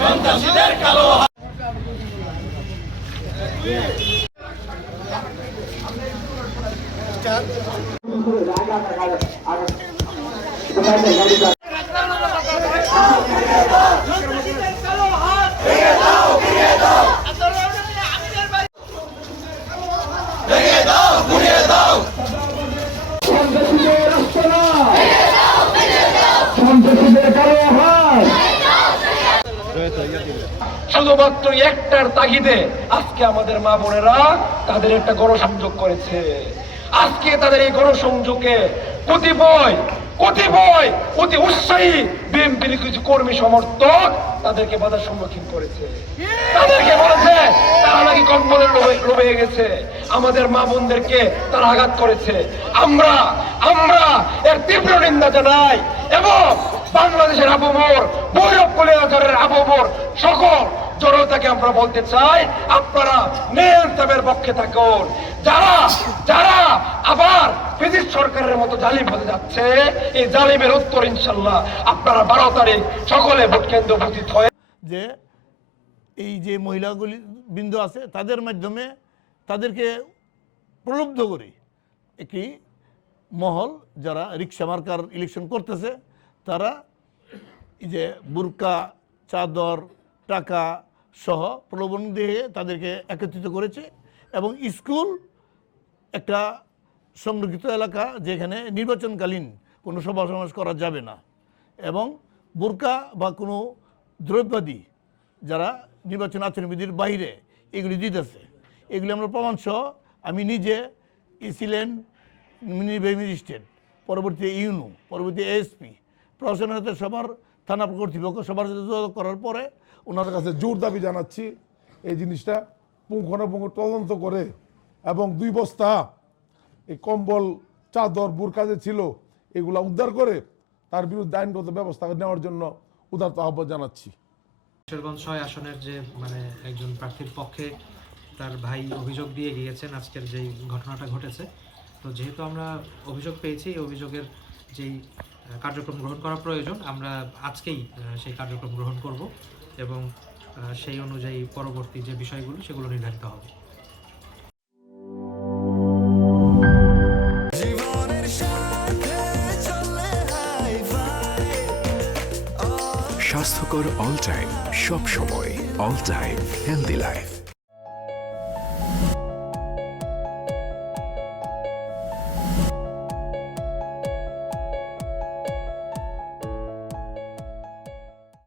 সন্ত্রাসীদের কালো হাত। শুধুমাত্র একটার তাগিদে আজকে আমাদের মা বোনেরা তাদের একটা গণসংযোগ করেছে। আজকে তাদের এই গণসংযোগে কতিপয় অতি উৎসাহী বিএনপির কিছু কর্মী সমর্থক তাদেরকে বাধার সম্মুখীন করেছে। তাদেরকে বলেছে তারা নাকি কম্বলের লোভে গেছে, আমাদের মা বোনদেরকে তারা আঘাত করেছে। আমরা এর তীব্র নিন্দা জানাই এবং বাংলাদেশের আবমর ভৈরব কলিয়াজরের আবমর সকল জনতাকে আমরা বলতে চাই, আপনারা নিয়ন্ত্রণের পক্ষে থাকুন। যারা আবার ব্রিটিশ সরকারের মতো জালিম হতে যাচ্ছে, এই জালিমের উত্তর ইনশাল্লাহ আপনারা 12 তারিখ সকলে ভোট কেন্দ্র উপস্থিত হয়ে যে এই যে মহিলাগুলি বিন্দু আছে তাদের মাধ্যমে তাদেরকে প্রলুব্ধ করে একটি মহল যারা রিক্সা মার্কার ইলেকশন করতেছে তারা এই যে বুরকা, চাদর, টাকা সহ প্রলোভন দিয়ে তাদেরকে একত্রিত করেছে এবং স্কুল একটা সংরক্ষিত এলাকা যেখানে নির্বাচনকালীন কোনো সভা সমাবেশ করা যাবে না এবং বুরকা বা কোনো দ্রব্যাদি যারা নির্বাচন আচরণবিধির বাইরে এগুলি দিতেছে, এগুলি আমরা প্রমাণসহ আমি নিজে ছিলেন নির্বাহী ম্যাজিস্ট্রেট, পরবর্তী ইউনু, পরবর্তী এএসপি, প্রশাসনের সাথে সবার থানা কর্তৃপক্ষ সবার সাথে যোগাযোগ করার পরে ওনাদের কাছে জোর দাবি জানাচ্ছি এই জিনিসটা পুঙ্খানুপুঙ্খ তদন্ত করে এবং 2 বস্তা এই কম্বল, চাদর, বুরকা যে ছিল এগুলা উদ্ধার করে তার বিরুদ্ধে আইনগত ব্যবস্থা নেওয়ার জন্য উদারত আহ্বান জানাচ্ছি। কিশোরগঞ্জ 6 আসনের যে একজন প্রার্থীর পক্ষে তার ভাই অভিযোগ দিয়ে গিয়েছেন আজকের যেই ঘটনাটা ঘটেছে, তো যেহেতু আমরা অভিযোগ পেয়েছি এই অভিযোগের যেই কার্যক্রম গ্রহণ করা প্রয়োজন আমরা আজকেই সেই কার্যক্রম গ্রহণ করব এবং সেই অনুযায়ী পরবর্তী যে বিষয়গুলো সেগুলো নির্ধারিত হবে। স্বাস্থ্যকর অল টাইম, সব সময় অল টাইম হেলদি লাইফ।